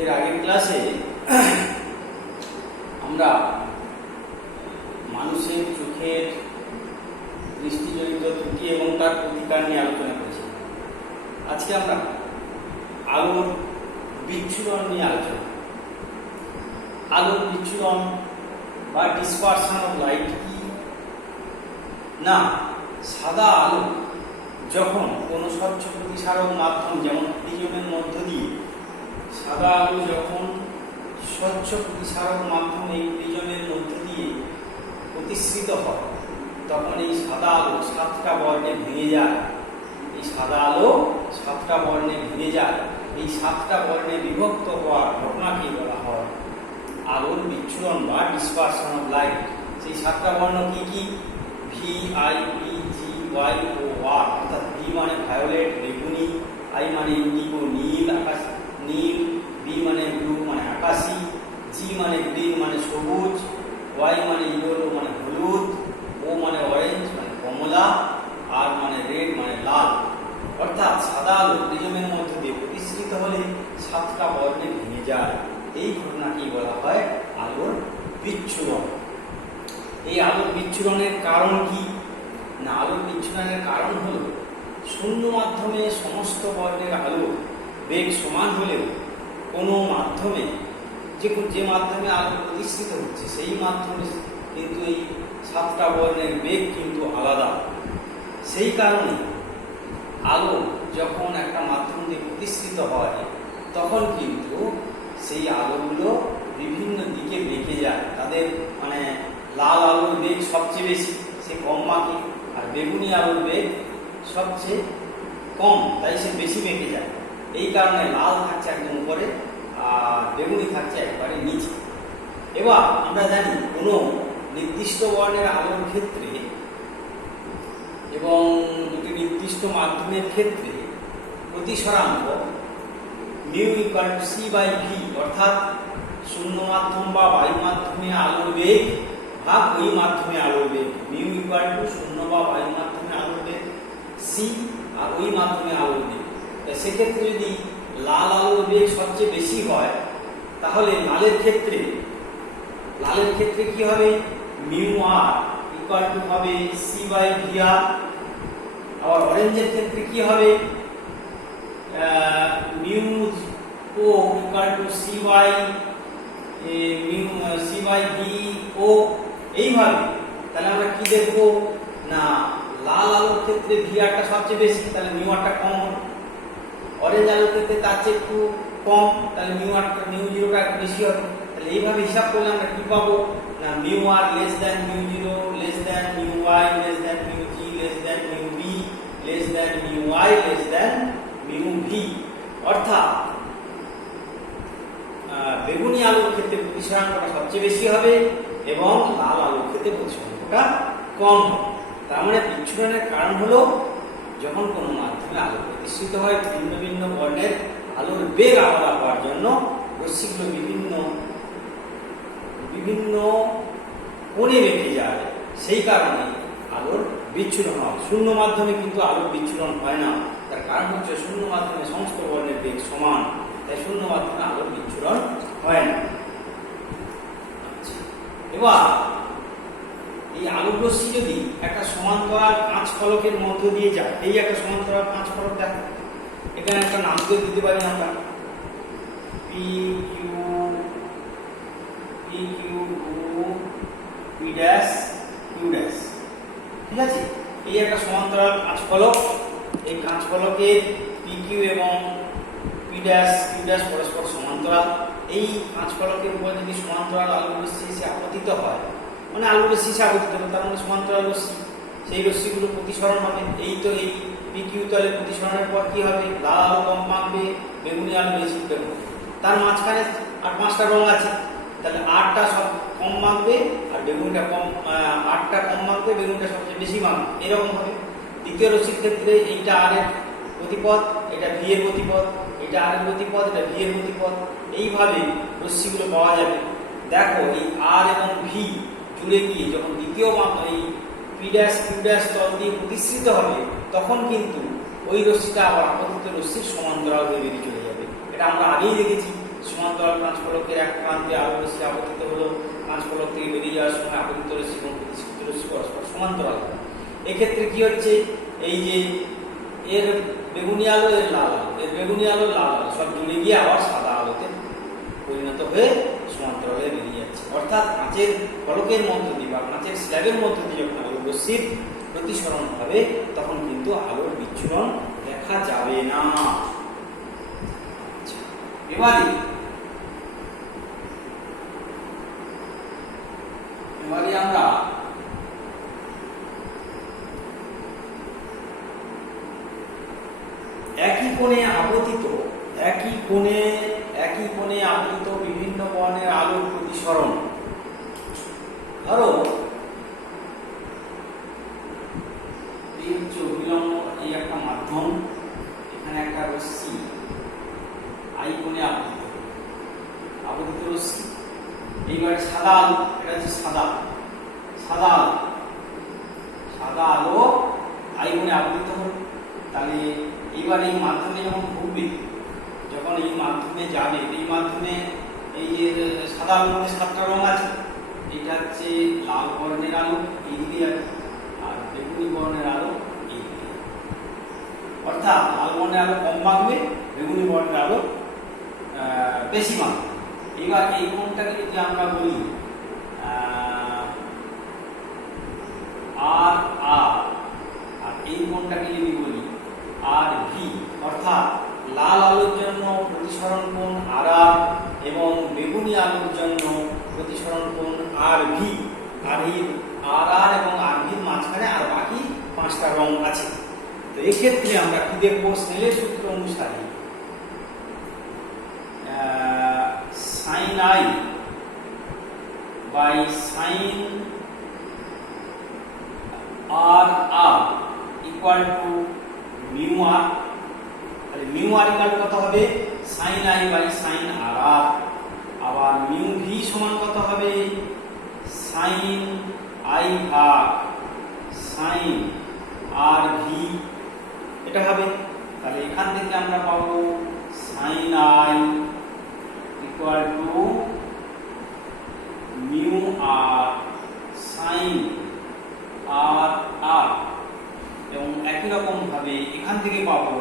এর আগের ক্লাসে আমরা মানুষের চোখের দৃষ্টিজনিত ত্রুটি এবং তার প্রতিকার নিয়ে আলোচনা করেছি। আজকে আমরা আলোর বিচ্ছুরণ নিয়ে আলোচনা। আলোর বিচ্ছুরণ বা ডিসপারশন অফ লাইট কি না, সাদা আলো যখন কোনো স্বচ্ছ প্রতিসারক মাধ্যম যেমন প্রিজমের মধ্য দিয়ে সাদা আলো যখন স্বচ্ছ প্রতিসারক মাধ্যম এই প্রিজমের মধ্য দিয়ে প্রতিসৃত হয়, তখন এই সাদা আলো সাতটা বর্ণে ভেঙে যায়। এই সাদা আলো সাতটা বর্ণে ভেঙে যায়। এই সাতটা বর্ণে বিভক্ত হওয়ার ঘটনাকে বলা হয় আলোর বিচ্ছুরণ বা ডিসপারশন অফ লাইট। সেই সাতটা বর্ণ কি কি? V, I, B, G, Y O R. অর্থাৎ ভি মানে ভায়োলেট বেগুনি, আই মানে ইন্ডিগো নীল আকাশ নীল, বি মানে ব্লু মানে আকাশি, জি মানে গ্রিন মানে সবুজ, ওয়াই মানে ইয়েলো মানে হলুদ, ও মানে অরেঞ্জ মানে কমলা, আর মানে রেড মানে লাল। অর্থাৎ সাদা আলো প্রিজমের মধ্যে দিয়ে প্রতিসৃত হলে সাতটা বর্ণে ভেঙে যায়। এই ঘটনাকে বলা হয় আলোর বিচ্ছুরণ। এই আলোর বিচ্ছুরণের কারণ কি না, আলোর বিচ্ছুরণের কারণ হলো শূন্য মাধ্যমে সমস্ত বর্ণের আলো বেগ সমান হলেও কোনো মাধ্যমে যে মাধ্যমে আলো প্রতিষ্ঠিত হচ্ছে সেই মাধ্যমে কিন্তু এই সাতটা বর্ণের বেগ কিন্তু আলাদা। সেই কারণে আলো যখন একটা মাধ্যম দিয়ে প্রতিষ্ঠিত হয় তখন কিন্তু সেই আলোগুলো বিভিন্ন দিকে বেঁকে যায়। তাদের মানে লাল আলোর বেগ সবচেয়ে বেশি, সে কম বাঁকে, আর বেগুনি আলোর বেগ সবচেয়ে কম, তাই সে বেশি বেঁকে যায়। এই কারণে লাল থাকছে একদম উপরে আর বেগুনি থাকছে একবারে নিচে। এবার আমরা জানি কোনো নির্দিষ্ট বর্ণের আলোর ক্ষেত্রে এবং দুটি নির্দিষ্ট মাধ্যমের ক্ষেত্রে প্রতিসরাঙ্ক mu equal to C by V, অর্থাৎ শূন্য মাধ্যম বা বায়ু মাধ্যমে আলোর বেগ ভাগ ওই মাধ্যমে আলোর বেগ। মিউ ইকুয়াল টু শূন্য বা বায়ু মাধ্যমে আলোর বেগ সি আর ওই মাধ্যমে আলোর বেগ। সেক্ষেত্রে যদি লাল আলোর বেগ সবচেয়ে বেশি হয় তাহলে লালের ক্ষেত্রে কি হবে? মিউ আর ইকুয়াল টু হবে সি বাই ভি আর। আবার অরেঞ্জের ক্ষেত্রে কি হবে? Mu O equal to C by V O. এইভাবে তাহলে আমরা কি দেখবো না, লাল আলোর ক্ষেত্রে ভি আরটা সবচেয়ে বেশি, তাহলে মিউ আরটা কম হবে। অরেঞ্জ আলোর ক্ষেত্রে তার চেয়ে একটু কম, তাহলে মিউ জিরোটা একটু বেশি হবে। তাহলে এইভাবে হিসাব করলে আমরা কি পাবো না, mu R less than mu zero less than mu Y less than mu G less than mu B less than mu Y less than mu V. অর্থাৎ বেগুনি আলোর ক্ষেত্রে প্রতিসরাঙ্কটা সবচেয়ে বেশি হবে এবং লাল আলোর ক্ষেত্রে প্রতিসরাঙ্কটা কম হবে। তার মানে বিচ্ছুরণের কারণ হলো যখন কোনো মাধ্যমে আলো প্রতিষ্ঠিত হয় ভিন্ন ভিন্ন বর্ণের আলোর বেগ আলাদা হওয়ার জন্য রশ্মিগুলো বিভিন্ন কোণে বেঁকে যায়। সেই কারণে আলোর বিচ্ছুরণ হয়। শূন্য মাধ্যমে কিন্তু আলোর বিচ্ছুরণ হয় না। তার কারণ হচ্ছে শূন্য মাধ্যমে সমস্ত বর্ণের বেগ সমান, তাই শূন্য মাধ্যমে আলোর বিচ্ছুরণ হয় না। এবার এই আলোক রশ্মি যদি একটা সমান্তরাল কাঁচ ফলকের মধ্য দিয়ে যায়, এই একটা সমান্তরাল কাঁচ ফলক দেখো, এখানে একটা নাম দিয়ে দিতে পারি আমরা P Q P dash Q dash. ঠিক আছে, এই একটা সমান্তরাল কাঁচ ফলক। এই কাঁচ ফলকের পি কিউ এবং পি ড্যাশ কিউ ড্যাশ পরস্পর সমান্তরাল। এই কাঁচ ফলকের উপর যদি সমান্তরাল আলোক রশ্মি এসে আপতিত হয়, মানে আলোক রশ্মি এসে আপতিত হবে, তার মানে সমান্তরাল রশ্মি, সেই রশ্মিগুলো প্রতিসরণ হবে। এই তো এই পি কিউ তলে প্রতিসরণের পর কি হবে? লাল আলো কম মাখবে, বেগুনি আলো বেশি দেবে। তার মাঝখানে আর পাঁচটা রং আছে, তাহলে আটটা সব কম মাখবে আর বেগুনটা আটটা কম মাখবে, বেগুনটা সবচেয়ে বেশি মাখবে। এরকম হবে। দ্বিতীয় রশ্মির ক্ষেত্রে এইটা আর এর গতিপথ, এটা ভি এর গতিপথ, এটা আর এর গতিপথ, এটা ভি এর গতিপথ। এইভাবে রশ্মিগুলো পাওয়া যাবে। দেখো এই আর এবং ভি জুড়ে গিয়ে যখন দ্বিতীয় এই পি ড্যাশ কিউ ড্যাশ তল দিয়ে প্রতিষ্ঠিত হবে তখন কিন্তু ওই রশ্মিটা আবার আপতিত রশ্মির সমান্তরাল হয়ে বেরিয়ে চলে যাবে। এটা আমরা আগেই দেখেছি। সমান্তরাল কাঁচফলকের এক প্রান্তে আলোক রশ্মি আপতিত হলো, কাঁচফলক থেকে বেরিয়ে যাওয়ার সময় আপতিত রশ্মি এবং প্রতিসৃষ্ট রশ্মি পরস্পর সমান্তরাল। এক্ষেত্রে কি হচ্ছে, এই যে এর বেগুনি আলো, এর লাল আলো, এর বেগুনি আলো, লাল আলো সব জুড়ে গিয়ে আবার সাদা আলোতে পরিণত হয়ে সমান্তরালে বেরিয়ে যাচ্ছে। অর্থাৎ কাঁচের ফলকের মধ্য দিয়ে বা কাঁচের স্ল্যাবের মধ্য দিয়ে যখন আলোক রশ্মির প্রতিসরণ হবে তখন কিন্তু আলোর বিচ্ছুরণ দেখা যাবে না। এবারে আমরা একই কোণে আপতিত বিভিন্ন বর্ণের আলোর প্রতিসরণ। ধরো এই হচ্ছে অভিলম্ব, এই একটা মাধ্যম, এখানে একটা রশ্মি আই কোণে আপতিত রশ্মি। এইবারে সাদা আলো, এটা হচ্ছে সাদা আলো আই কোণে আপতিত হলো। তাহলে এইবার এই মাধ্যমে যখন ঘুরবে, যখন এই মাধ্যমে যাবে, এই মাধ্যমে এই যে সাদা আলোর মধ্যে 7টা রং আছে, এটা হচ্ছে লাল বর্ণের আলো এইদিকে যাবে, আর বেগুনি বর্ণের আলো এইদিকে যাবে। অর্থাৎ লাল বর্ণের আলো কম মাগবে, বেগুনি বর্ণের আলো বেশি মাগবে। এবার এই কোণটাকে যদি আমরা বলি আর এই কোণটাকে যদি বলি আর ভি, অর্থাৎ লাল আলোর জন্য প্রতিসরণ কোণ আর এবং বেগুনি আলোর জন্য প্রতিসরণ কোণ আর ভি। আর এই আর এবং আর ভির মাঝখানে আর বাকি 5টা রং আছে। তো এক্ষেত্রে আমরা কি দেখবো, স্নেলের সূত্র অনুসারে sin I by sin R equal to mu r। তাহলে mu r equal কত হবে, sin I by sin R। আবার mu v সমান কত হবে, sin I ভাগ sin R v, এটা হবে। তাহলে এখান থেকে আমরা পাবো sin I equal to mu r sin R এবং একই রকম ভাবে এখান থেকে পাবো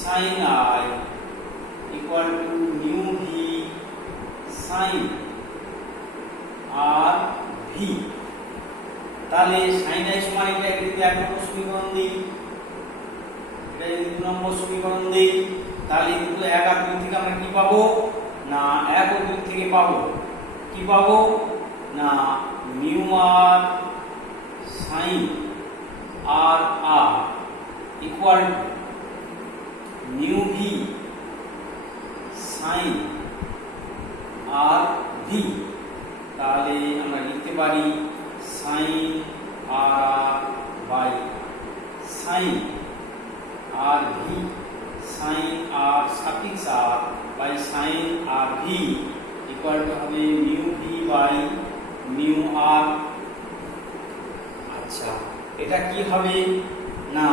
sin I equal to mu v sin R v। তাহলে sin I সমান এটা যদি 1 নম্বর সমীকরণ দিই, এটা যদি 2 নম্বর সমীকরণ দিই, তাহলে কিন্তু 1 আর 2 থেকে আমরা কি পাবো না, 1 ও 2 থেকে পাবো কি পাবো না mu r sin R equal to mu v sin R v। তাহলে আমরা লিখতে পারি sin R by sin R v sin R suffix R by sin R v equal to হবে mu v by mu R। আচ্ছা, এটা কি হবে না,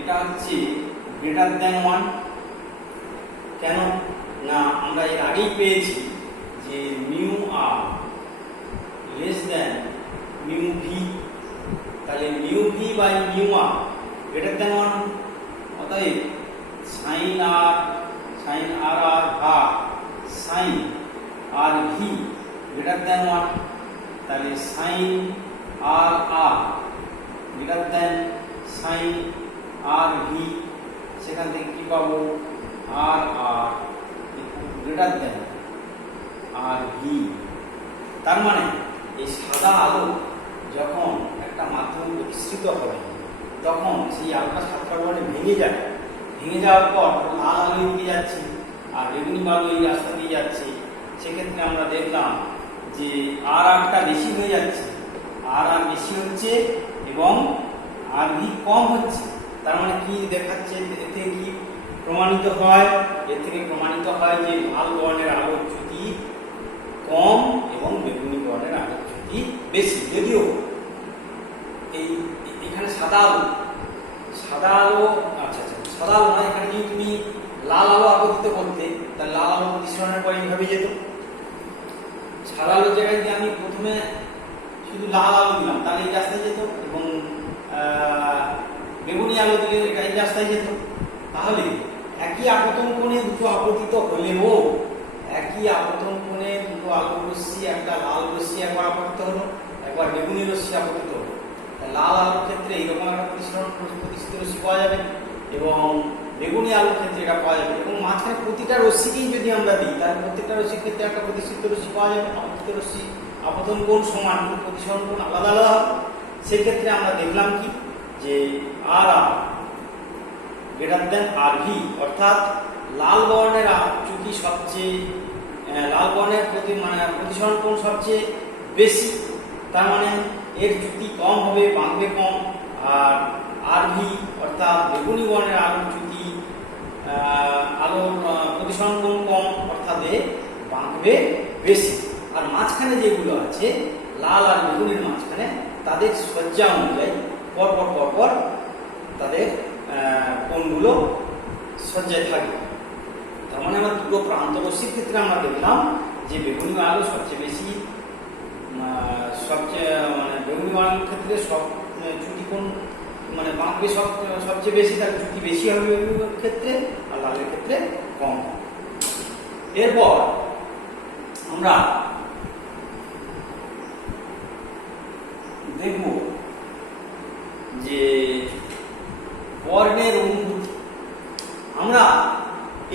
এটা হচ্ছে গ্রেটার দ্যান 1। কেন না, আমরা এর আগেই পেয়েছি যে mu r less than mu v। তাহলে mu v by mu r greater than 1, অতএব sin r ভাগ sin R v greater than 1। তাহলে sin R greater than sin R v, সেখান থেকে কি পাবো R greater than R v। তার মানে এই সাদা আলো যখন একটা মাধ্যমে প্রতিষ্ঠিত হবে তখন সেই আলোটা 7টা বর্ণে ভেঙে যায়, ভেঙে যাওয়ার পর লাল আলো দিকে যাচ্ছে আর বেগুনি আলো এই রাস্তা দিয়ে যাচ্ছে। সেক্ষেত্রে আমরা দেখলাম যে আর বেশি হয়ে যাচ্ছে, আর বেশি হচ্ছে এবং আর ভি কম হচ্ছে। তার মানে কি দেখাচ্ছে, এর থেকে কি প্রমাণিত হয়, এর থেকে প্রমাণিত হয় যে লাল বর্ণের আলোর চ্যুতি কম এবং বেগুনি বর্ণের আলোর চ্যুতি বেশি। যদিও এই এখানে সাদা আলো সাদা আলো নয়, এখানে যদি তুমি লাল আলো আপতিত করতে, তাহলে লাল আলো প্রতিসরণের পরে এইভাবে যেত। সাদা আলোর জায়গায় যদি আমি প্রথমে শুধু লাল আলো দিলাম তাহলে এই রাস্তায় যেত, এবং বেগুনি আলো দিলে এটা এই রাস্তায় যেত। তাহলে একই আপতন কোণে দুটো আপতিত হলেও, একই আপতন কোণে দুটো আলো রশ্মি, একটা লাল রশ্মি একবার আপতিত হলো, একবার বেগুনি রশ্মি আপতিত হলো। লাল আলোর ক্ষেত্রে এইরকম একটা প্রতিষ্ঠিত রশ্মি পাওয়া যাবে, এবং বেগুনি আলোর ক্ষেত্রে এটা পাওয়া যাবে। এবং মাঝখানে প্রতিটা রশ্মিকেই যদি আমরা দিই তাহলে প্রত্যেকটা রশ্মির ক্ষেত্রে একটা প্রতিষ্ঠিত রশ্মি পাওয়া যাবে। আপতিত রশ্মি আপতন কোণ সমান, প্রতিসরণ কোণ আলাদা আলাদা হবে। সেক্ষেত্রে আমরা দেখলাম কি, যে আর গ্রেটার দেন আর ভি, অর্থাৎ লাল বর্ণের চ্যুতি সবচেয়ে, লাল বর্ণের প্রতিসরণ কোণ সবচেয়ে বেশি, তার মানে এর চ্যুতি কম হবে, বাঁকবে কম। আর আর ভি অর্থাৎ বেগুনি বর্ণের আলোর চ্যুতি, আলোর প্রতিসরণ কোণ কম, অর্থাৎ এ বাঁকবে বেশি। আর মাঝখানে যেগুলো আছে লাল আর বেগুনির মাঝখানে, তাদের সজ্জা অনুযায়ী পরপর পরপর তাদের কোণগুলো সজ্জায় থাকবে। তার মানে আমরা দুটো প্রান্ত রশ্মির ক্ষেত্রে আমরা দেখলাম যে বেগুনি আলো সবচেয়ে বেশি, বেগুনি আলোর ক্ষেত্রে সব চ্যুতি কোণ বাঁকবে সবচেয়ে বেশি, তার চ্যুতি বেশি হবে বেগুনির ক্ষেত্রে, আর লালের ক্ষেত্রে কম। এরপর আমরা দেখব যে বর্ণের অনুভূতি। আমরা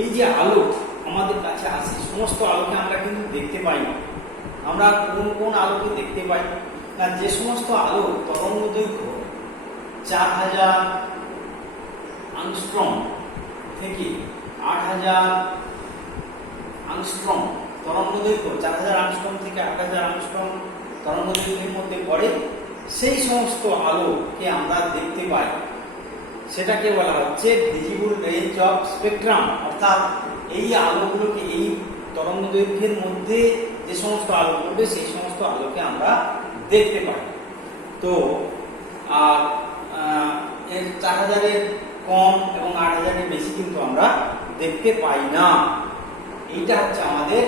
এই যে আলো আমাদের কাছে আসে, সমস্ত আলোকে আমরা কিন্তু দেখতে পাই না। আমরা কোন কোন আলোকে দেখতে পাই না, যে সমস্ত আলো তরঙ্গ দৈর্ঘ্য 4000 অ্যাংস্ট্রম থেকে 8000 অ্যাংস্ট্রম তরঙ্গ দৈর্ঘ্য, 4000 অ্যাংস্ট্রম থেকে 8000 অ্যাংস্ট্রম তরঙ্গ দৈর্ঘ্যের মধ্যে পড়ে, সেই সমস্ত আলোকে আমরা দেখতে পাই। সেটাকে বলা হচ্ছে ভিজিবল রেঞ্জ অফ স্পেকট্রাম। অর্থাৎ এই আলোগুলোকে, এই তরঙ্গ দৈর্ঘ্যের মধ্যে যে সমস্ত আলো পড়বে সেই সমস্ত আলোকে আমরা দেখতে পাই। তো আর এর 4000-এর কম এবং 8000-এর বেশি কিন্তু আমরা দেখতে পাই না। এইটা হচ্ছে আমাদের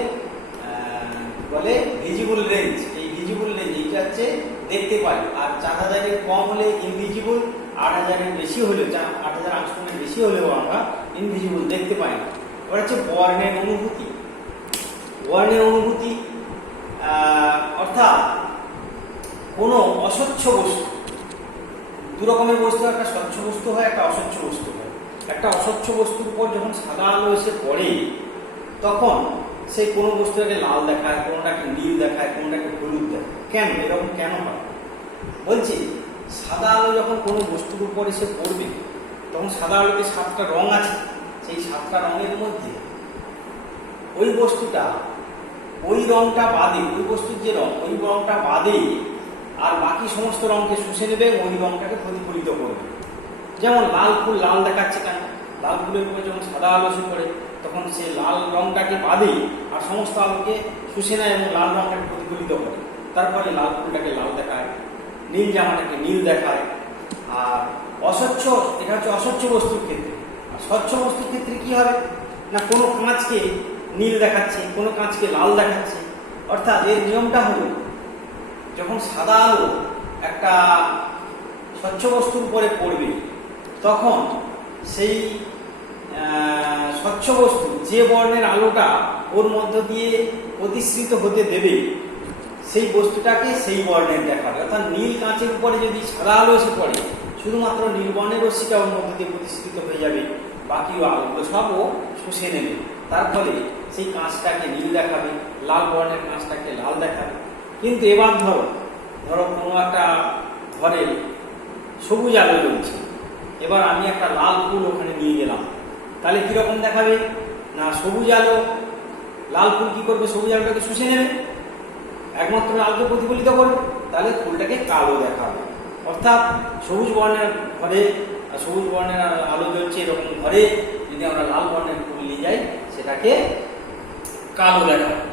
বলে ভিজিবল রেঞ্জ। এই ভিজিবল রেঞ্জ এইটা হচ্ছে দেখতে পাই। আর 4000-এর কম হলে ইনভিজিবল, 8000-এর বেশি হলেও, 8000 অ্যাংস্ট্রমের বেশি হলেও আমরা ইনভিজিবল দেখতে পাই না। ওটা হচ্ছে বর্ণের অনুভূতি। বর্ণের অনুভূতি অর্থাৎ কোনো অস্বচ্ছ বস্তু, দু রকমের বস্তু, একটা স্বচ্ছ বস্তু হয়, একটা অস্বচ্ছ বস্তু হয়। একটা অস্বচ্ছ বস্তুর উপর যখন সাদা আলো এসে পড়ে, তখন সেই কোনো বস্তুটাকে লাল দেখায়, কোনোটাকে নীল দেখায়, কোনোটাকে হলুদ দেখায়। কেন এরকম কেন হয় বলছি, সাদা আলো যখন কোনো বস্তুর উপর এসে পড়বে, তখন সাদা আলোতে 7টা রং আছে। সেই 7টা রঙের মধ্যে ওই বস্তুটা, ওই রংটা বাদে, ওই বস্তুর যে রং, ওই রংটা বাদে আর বাকি সমস্ত রঙকে শুষে নেবে, ওই রংটাকে প্রতিফলিত করবে। যেমন লাল ফুল লাল দেখাচ্ছে কেন, লাল ফুলের উপরে যখন সাদা আলো এসে পড়ে, তখন সে লাল রংটাকে বাদে আর সমস্ত আলোকে শুষে নেয় এবং লাল রংটাকে প্রতিফলিত করে। তারপরে লাল ফুলটাকে লাল দেখায়, নীল জামাটাকে নীল দেখায়। আর অস্বচ্ছ, এটা হচ্ছে অস্বচ্ছ বস্তুর ক্ষেত্রে। আর স্বচ্ছ বস্তুর ক্ষেত্রে কি হবে না, কোনো কাঁচকে নীল দেখাচ্ছে, কোনো কাঁচকে লাল দেখাচ্ছে। অর্থাৎ এর নিয়মটা হলো, যখন সাদা আলো একটা স্বচ্ছ বস্তুর উপরে পড়বে, তখন সেই স্বচ্ছ বস্তু যে বর্ণের আলোটা ওর মধ্য দিয়ে প্রতিসৃত হতে দেবে, সেই বস্তুটাকে সেই বর্ণের দেখাবে। অর্থাৎ নীল কাঁচের উপরে যদি সাদা আলো এসে পড়ে, শুধুমাত্র নীল বর্ণের রশ্মিটা ওর মধ্য দিয়ে প্রতিষ্ঠিত হয়ে যাবে, বাকি আলোগুলো সবও শুষে নেবে। তার ফলে সেই কাঁচটাকে নীল দেখাবে, লাল বর্ণের কাঁচটাকে লাল দেখাবে। কিন্তু এবার ধরো কোনো একটা ঘরে সবুজ আলো জ্বলছে, এবার আমি একটা লাল ফুল ওখানে নিয়ে গেলাম, তাহলে কিরকম দেখাবে না, সবুজ আলো, লাল ফুল কি করবে, সবুজ আলোটাকে শুষে নেবে, একমাত্র লালকে প্রতিফলিত করবে, তাহলে ফুলটাকে কালো দেখাবে। অর্থাৎ সবুজ বর্ণের ঘরে, সবুজ বর্ণের আলো জ্বলছে এরকম ঘরে যদি আমরা লাল বর্ণের ফুল নিয়ে যাই, সেটাকে কালো দেখাবে।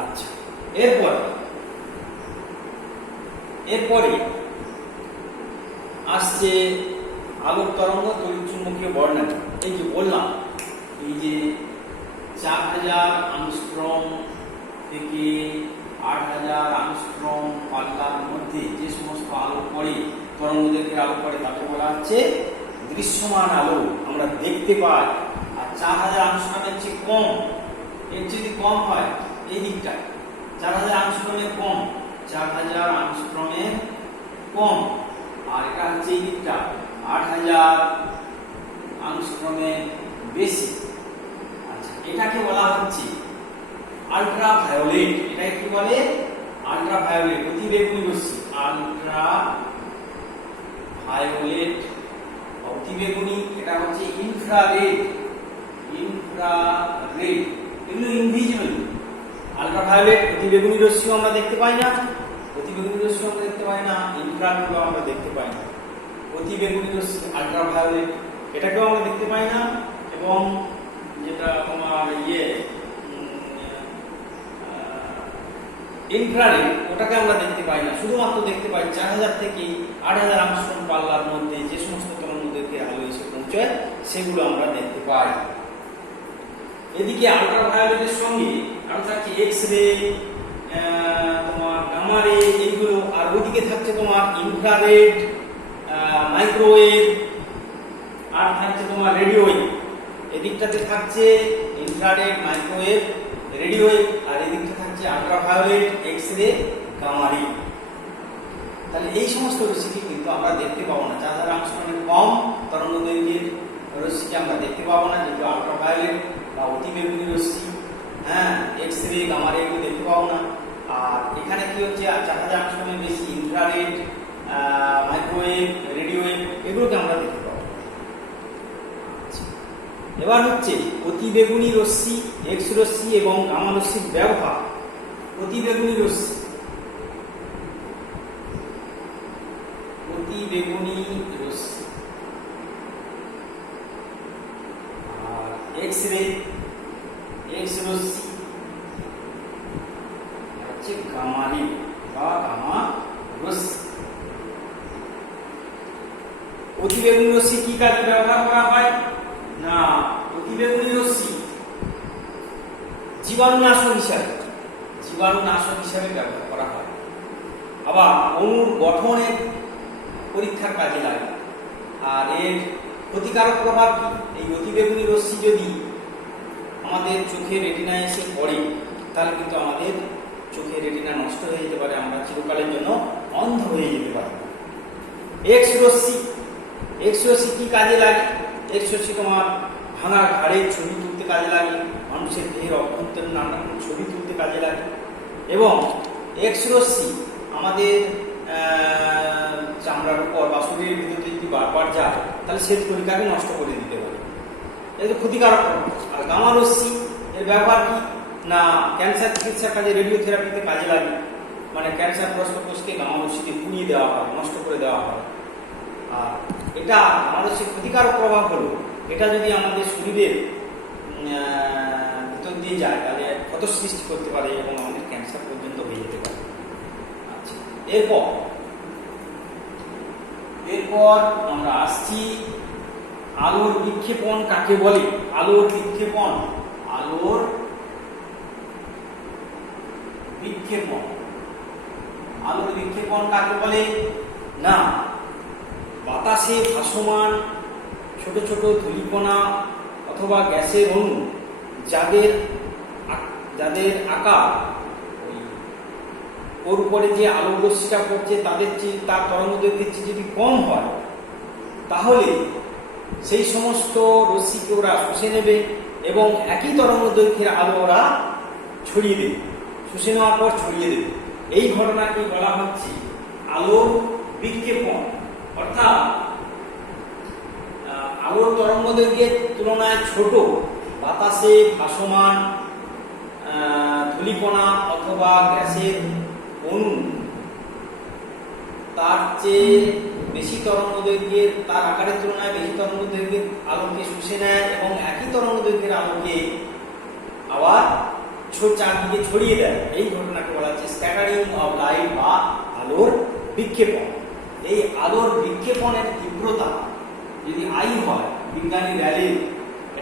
আচ্ছা, এরপরে আসছে আলোক তরঙ্গ তড়িৎ চুম্বকীয় বর্ণালী। এই যে বললাম, এই যে 4000 অ্যাংস্ট্রম থেকে 8000 অ্যাংস্ট্রম পাল্লার মধ্যে যে সমস্ত আলো পড়ে, তরঙ্গদৈর্ঘ্যের আলো পড়ে, তাকে বলা হচ্ছে দৃশ্যমান আলো, আমরা দেখতে পাই। আর 4000 অ্যাংস্ট্রমের চেয়ে কম, এর যদি কম হয় এই দিকটা 4000 অ্যাংস্ট্রমের কম, 4000 অ্যাংস্ট্রমের কম, আর এটা হচ্ছে এই দিকটা 8000 অ্যাংস্ট্রমের বেশি। আচ্ছা, এটাকে বলা হচ্ছে আল্ট্রা ভায়োলেট। এটাকে কি বলে? আল্ট্রা ভায়োলেট, অতিবেগুনি রশ্মি। আল্ট্রা ভায়োলেট, অতিবেগুনি। এটা হচ্ছে ইনফ্রারেড, ইনফ্রারেড, এগুলো ইনভিজিবল। আল্ট্রা ভায়োলেট অতিবেগুনি রশ্মি আমরা দেখতে পাই না, অতিবেগুনি রশ্মি আমরা দেখতে পাই না, ইনফ্রারেড আমরা দেখতে পাই না। অতিবেগুনি রশ্মি আল্ট্রা ভায়োলেট এটাকেও আমরা দেখতে পাই না, এবং যেটা তোমার ইনফ্রারেড ওটাকে আমরা দেখতে পাই না, শুধুমাত্র দেখতে পাই 4000 থেকে 8000 অ্যাংস্ট্রম পাল্লার মধ্যে যে সমস্ত তরঙ্গদৈর্ঘ্যে আলো এসে পৌঁছায় সেগুলো আমরা দেখতে পাই। এদিকে আল্ট্রা ভায়োলেটের সঙ্গে আরো থাকছে এক্স রে, তোমার গামা রে, এইগুলো। আর ওইদিকে থাকছে তোমার ইনফ্রারেড, মাইক্রোওয়েভ, আর থাকছে তোমার রেডিও ওয়েভ। এদিকটাতে থাকছে ইনফ্রারেড, মাইক্রোওয়েভ, রেডিও ওয়েভ, আর এদিকটা থাকছে ultraviolet, X ray, gamma ray. তাহলে এই সমস্ত রশ্মিকে কিন্তু আমরা দেখতে পাবো না। 4000 অ্যাংস্ট্রমের কম তরঙ্গদৈর্ঘ্যের রশ্মিকে আমরা দেখতে পাবো না, যেহেতু আল্ট্রা ভায়োলেট বা অতিবেগুনি রশ্মি, এক্স রে, গামা রে এগুলো দেখতে পাবো না। আর এখানে কি হচ্ছে, 4000 অ্যাংস্ট্রমের বেশি ইনফ্রারেড, মাইক্রোওয়েভ, রেডিও ওয়েভ এগুলোকে আমরা দেখতে পাবো। এবার হচ্ছে অতিবেগুনি রশ্মি, এক্স রশ্মি এবং গামা রশ্মির ব্যবহার। অতিবেগুনি রশ্মি, অতিবেগুনি রশ্মি, আর এক্স রে, এক্স রশ্মি, হচ্ছে গামা রে বা গামা রশ্মি। অতিবেগুনি রশ্মি কি কাজে ব্যবহার করা হয় না? অতিবেগুনি রশ্মি জীবাণুনাশক হিসাবে, জীবাণুনাশক হিসাবে ব্যবহার করা হয়। আবার অণুর গঠনের পরীক্ষার কাজে লাগে। আর এর ক্ষতিকারক প্রভাব কি? এই অতিবেগুনি রশ্মি যদি আমাদের চোখের রেটিনায় এসে পড়ে তাহলে কিন্তু আমাদের চোখের রেটিনা নষ্ট হয়ে যেতে পারে, আমরা চিরকালের জন্য অন্ধ হয়ে যেতে পারি। এক্স রশ্মি, এক্স রশ্মি কি কাজে লাগে? এক্স রশ্মি তোমার ভাঙা ঘাড়ের ছবি তুলতে কাজে লাগে, মানুষের দেহের অভ্যন্তরীণ নানা রকম ছবি তুলতে কাজে লাগে। এবং এক্স রশ্মি আমাদের চামড়ার উপর বা শরীরের ভিতরে যদি বারবার যায় তাহলে শ্বেত কণিকাকে নষ্ট করে দিতে পারে, এটা ক্ষতিকারক। আর গামা রশ্মি এর ব্যবহার কি না? ক্যান্সার চিকিৎসার কাজে, রেডিওথেরাপিতে কাজে লাগে। মানে ক্যান্সারগ্রস্ত কোষকে গামা রশ্মিতে পুড়িয়ে দেওয়া হয়, নষ্ট করে দেওয়া হয়। আর এটা আমাদের সে ক্ষতিকারক প্রভাব হলো, এটা যদি আমাদের শরীরের ভিতর দিয়ে যায় তাহলে ক্ষত সৃষ্টি করতে পারে এবং আমাদের ক্যান্সার পর্যন্ত হয়ে যেতে পারে। আচ্ছা, এরপর আমরা আসছি আলোর বিক্ষেপণ কাকে বলে? আলোর বিক্ষেপণ, আলোর বিক্ষেপণ, আলোর বিক্ষেপণ কাকে বলে না? বাতাসে ভাসমান ছোট ছোট ধূলিকণা অথবা গ্যাসের অণু যাদের আকার ওর উপরে যে আলো রশ্মিটা পড়ছে তাদের চেয়ে, তার তরঙ্গদৈর্ঘ্যের চেয়ে যদি কম হয় তাহলে সেই সমস্ত রশ্মিকে ওরা শুষে নেবে এবং একই তরঙ্গদৈর্ঘ্যের আলো ওরা ছড়িয়ে দেবে, শুষে নেওয়ার পর ছড়িয়ে দেবে। এই ঘটনাকে বলা হচ্ছে আলোর বিক্ষেপণ। অর্থাৎ আলোর তরঙ্গদৈর্ঘ্যের তুলনায় ছোট বাতাসে ভাসমান ধূলিকণা অথবা গ্যাসের অণু তার চেয়ে বেশি তরঙ্গদৈর্ঘ্যের, তার আকারের তুলনায় বেশি তরঙ্গদৈর্ঘ্যের আলোকে শুষে নেয় এবং একই তরঙ্গদৈর্ঘ্যের আলোকে আবার চারদিকে ছড়িয়ে দেয়। এই ঘটনাকে বলা হচ্ছে স্ক্যাটারিং অফ লাইট বা আলোর বিক্ষেপণ। এই আলোর বিক্ষেপণের তীব্রতা যদি আই হয়, বিজ্ঞানী র্যালির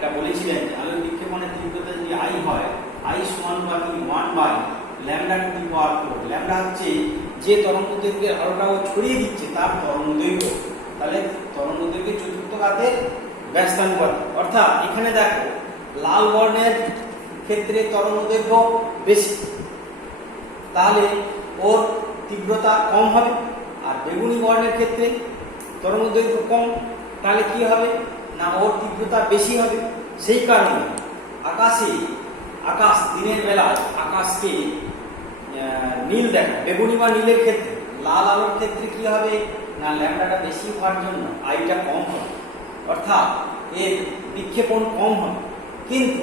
এটা বলেছিলেন যে আলোর বিক্ষেপণের তীব্রতা যদি আই হয়, আই সমানুপাতিক 1/λ⁴ ল্যামডা হচ্ছে যে তরঙ্গ দৈর্ঘ্যের আলোটা ও ছড়িয়ে দিচ্ছে তার তরঙ্গ দৈর্ঘ্য, তাহলে তরঙ্গ দৈর্ঘ্যের চতুর্থ ঘাতের ব্যস্তানুপাত। অর্থাৎ এখানে দেখো লাল বর্ণের ক্ষেত্রে তরঙ্গ দৈর্ঘ্য বেশি, তাহলে ওর তীব্রতা কম হবে। আর বেগুনি বর্ণের ক্ষেত্রে তরঙ্গ দৈর্ঘ্য কম, তাহলে কি হবে না ওর তীব্রতা বেশি হবে। সেই কারণে আকাশ দিনের বেলায় আকাশকে নীল দেখা, বেগুনি বা নীলের ক্ষেত্রে, লাল আলোর ক্ষেত্রে কি হবে না ল্যামডাটা বেশি হওয়ার জন্য আইটা কম হবে, অর্থাৎ এর বিক্ষেপণ কম হবে। কিন্তু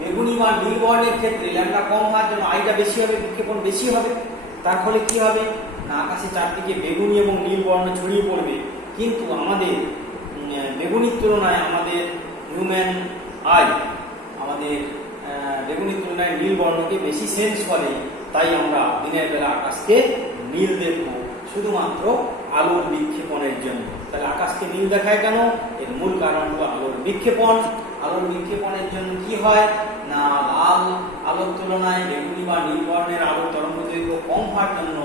বেগুনি বা নীল বর্ণের ক্ষেত্রে ল্যামডা কম হওয়ার জন্য আইটা বেশি হবে, বিক্ষেপণ বেশি হবে। তার ফলে কি হবে না আকাশে চারদিকে বেগুনি এবং নীল বর্ণ ছড়িয়ে পড়বে, কিন্তু আমাদের বেগুনির তুলনায় আমাদের হিউম্যান আই আমাদের বেগুনির তুলনায় নীল বর্ণকে বেশি সেন্স করে। তাই আমরা দিনের বেলা আকাশকে নীল দেখব শুধুমাত্র আলোর বিক্ষেপণের জন্য। তাহলে আকাশকে নীল দেখায় কেন? এর মূল কারণ হলো আলোর বিক্ষেপণ। আলোর বিক্ষেপণের জন্য কি হয় না লাল আলোর তুলনায় বেগুনি বা নীল বর্ণের আলোর তরঙ্গ দৈর্ঘ্য কম হওয়ার জন্য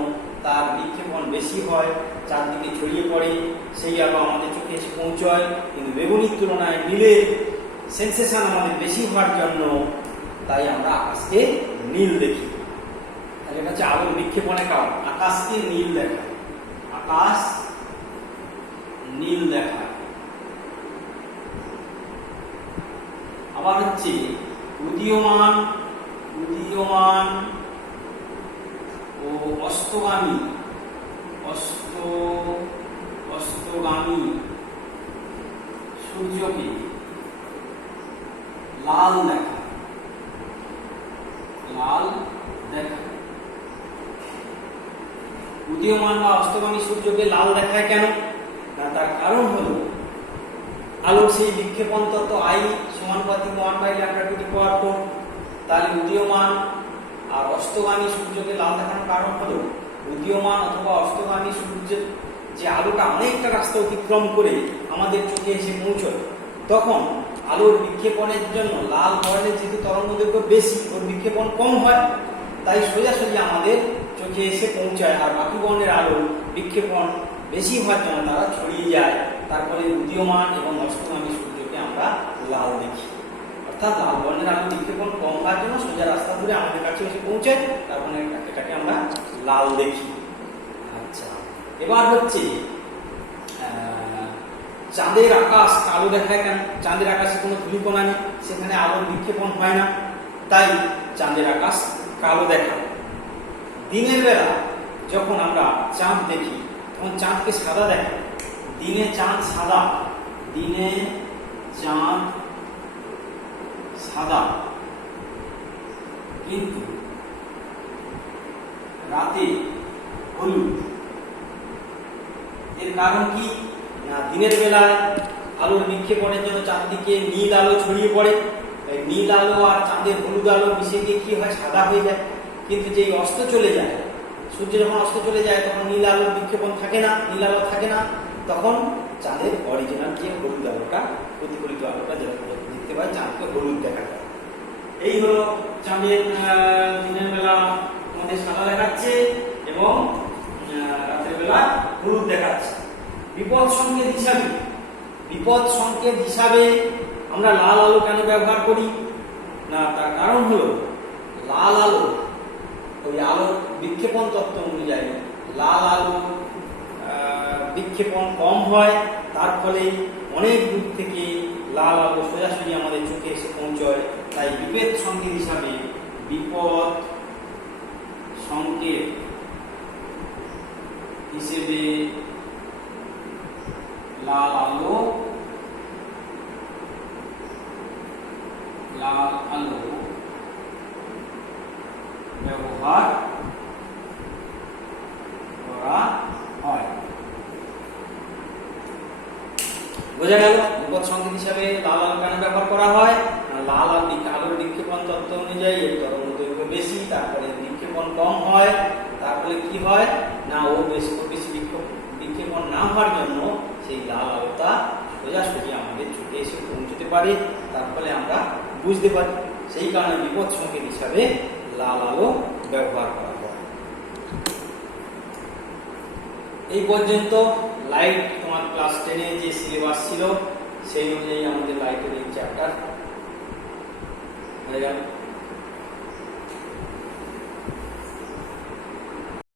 তার বিক্ষেপণ বেশি হয়, চারদিকে ছড়িয়ে পড়ে, সেই আলো আমাদের চোখে এসে পৌঁছয়। কিন্তু বেগুনির তুলনায় নীলের সেন্সেশন আমাদের বেশি হওয়ার জন্য তাই আমরা আকাশকে নীল দেখি। তাহলে এটা হচ্ছে আলোর বিক্ষেপণের কারণ, আকাশকে নীল দেখা, আকাশ নীল দেখা। আবার হচ্ছে উদীয়মান ও অস্তগামী সূর্যকে লাল দেখা, উদীয়মান বা অস্তগামী সূর্যকে লাল দেখায় কেন? না তার কারণ হলো আলোর সেই বিক্ষেপণ তত্ত্ব আই সমানুপাতিক 1/λ⁴। তাহলে উদীয়মান আর অস্তগামী সূর্যকে লাল দেখানোর কারণ হলো উদীয়মান অথবা অস্তগামী সূর্যের যে আলোটা অনেকটা রাস্তা অতিক্রম করে আমাদের চোখে এসে পৌঁছয়, তখন আলোর বিক্ষেপণের জন্য লাল বর্ণের যেহেতু তরঙ্গ দৈর্ঘ্য বেশি, ওর বিক্ষেপণ কম হয়, তাই সোজাসুজি আমাদের চোখে এসে পৌঁছায়। আর বাকি বর্ণের আলোর বিক্ষেপণ বেশি হওয়ার জন্য তারা ছড়িয়ে যায়। তারপরে উদীয়মান এবং অস্তগামী সূর্যকে আমরা লাল দেখি, অর্থাৎ লাল বর্ণের আলো বিক্ষেপণ কম হওয়ার জন্য সোজা রাস্তা ধরে আমাদের কাছে এসে পৌঁছায়, তারপরে এটাকে আমরা লাল দেখি। আচ্ছা, এবার হচ্ছে চাঁদের আকাশ কালো দেখায় কেন? চাঁদের আকাশে কোনো ধূলিকণা নেই, সেখানে আলোর বিক্ষেপণ হয় না, তাই চাঁদের আকাশ কালো দেখায়। দিনের বেলা যখন আমরা চাঁদ দেখি তখন চাঁদকে সাদা দেখায়, দিনে চাঁদ সাদা, কিন্তু রাতে হলুদ। এর কারণ কি না দিনের বেলায় আলোর বিক্ষেপণের জন্য চারদিকে নীল আলো ছড়িয়ে পড়ে, নীল আলো আর চাঁদের হলুদ আলো মিশে গিয়ে কি হয় সাদা হয়ে যায়। কিন্তু যেই অস্ত চলে যায়, সূর্য যখন অস্ত চলে যায় তখন নীল আলোর বিক্ষেপণ থাকে না, নীল আলো থাকে না, তখন চাঁদের অরিজিনাল যে হলুদ আলোটা, প্রতিফলিত আলোটা যেরকম দেখতে পাই চাঁদকে হলুদ দেখা যায়। এই হলো চাঁদের দিনের বেলা আমাদের সাদা দেখাচ্ছে এবং রাতের বেলা হলুদ দেখাচ্ছে। বিপদ সংকেত হিসাবে আমরা লাল আলো কেন ব্যবহার করি না? তার কারণ হলো লাল আলো ওই আলোর বিক্ষেপণ তত্ত্ব অনুযায়ী লাল আলো বিক্ষেপণ কম হয়, তার ফলে অনেক দূর থেকে লাল আলো সোজাসুজি আমাদের চোখে এসে পৌঁছয়। তাই বিপদ সংকেত হিসেবে লাল আলো ব্যবহার করা হয়। বোঝা গেল বিপদ সংকেত হিসাবে লাল আলো কেন ব্যবহার করা হয়? লাল আলোর বিক্ষেপণ তত্ত্ব অনুযায়ী এর তরঙ্গ দৈর্ঘ্য বেশি, তারপরে বিক্ষেপণ কম হয়, তারপরে কি হয় না ও বেশি বিক্ষেপণ না হওয়ার জন্য সেই লাল আলোটা সোজাসুজি আমাদের চোখে এসে পৌঁছতে পারে, তার ফলে আমরা বুঝতে পারি। সেই কারণে বিপদ সংকেত হিসাবে লাল আলো ব্যবহার করা হয়। এই পর্যন্ত লাইট তোমার ক্লাস 10-এ যে সিলেবাস ছিল সেই অনুযায়ী আমাদের লাইটের এই চ্যাপ্টার হয়ে গেল।